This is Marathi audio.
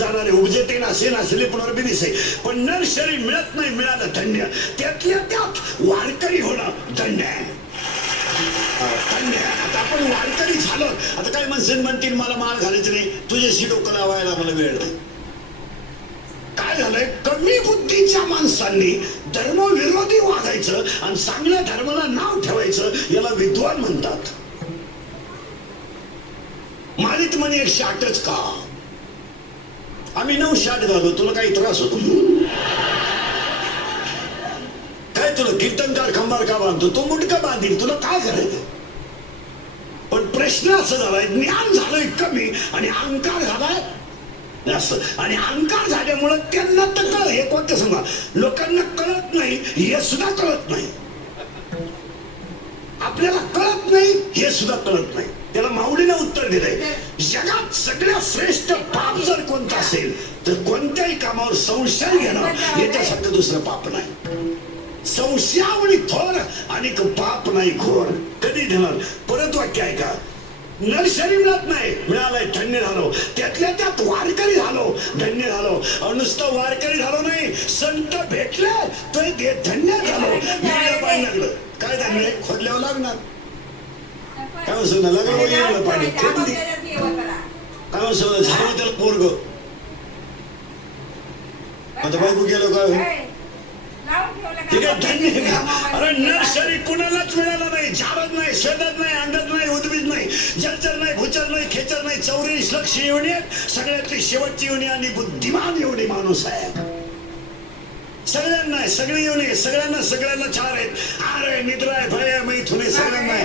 जाणारे उपजेते नसे नसले पुनर्बी दिसे पण नर शरीर मिळत नाही मिळालं धन्य त्यातल्या त्यात वारकरी होणं धन्य आहे धन्य. आता आपण वारकरी झालो आता काय माणसं म्हणतील मला माळ घालायचं नाही तुझ्याशी डोकं लावायला मला वेळ नाही. काय झालंय कमी बुद्धीच्या माणसांनी धर्मविरोधी वागायचं आणि चांगल्या धर्माला नाव ठेवायचं याला विद्वान म्हणतात. मालित म्हणे 108च का आम्ही 960 घालो तुला काही त्रास होतो काय तुला कीर्तनकार खंबार का बांधतो तो मुटका बांधील तुला काय करायचं. पण प्रश्न असं झालाय ज्ञान झालंय कमी आणि अहंकार झालाय जास्त आणि अहंकार झाल्यामुळे त्यांना तर कळ हे कोणतं सांगा लोकांना कळत नाही हे सुद्धा कळत नाही आपल्याला कळत नाही हे सुद्धा कळत नाही. त्याला माऊलीने उत्तर दिलंय जगात सगळ्यात श्रेष्ठ पाप जर कोणतं असेल तर कोणत्याही कामावर संशय घेणं याच्यासारखं दुसरं पाप नाही. संशयावणी थोर आणि पाप नाही घोर कधी देणार. परत वाक्य आहे का नरशरी मिळत नाही मिळालंय धन्य झालो त्यातल्या त्यात वारकरी झालो धन्य झालो. नुसतं वारकरी झालो नाही संत भेटले तर ते धन्य झालो. पाणी लागलं काय धन्य खोदल्यावर लागणार काय म्हणतो ना लागलं पाणी काय म्हणतो झालं त्याला पोरग आता बायको गेलो काय ठीक आहे धन्य का. अरे नर्सरी कुणालाच मिळाला नाही झाडत नाही शेतात नाही अंडत नाही उद्भिद नाही जलचर नाही भूचर नाही खेचर नाही 44 लक्ष येऊन सगळ्यातली शेवटची येऊन आणि बुद्धिमान एवढी माणूस आहे. सगळ्यांना सगळे येऊन सगळ्यांना 4 आहेत आर आहे निद्रा आहे भय आहे मैथुन आहे सगळ्यांना आहे.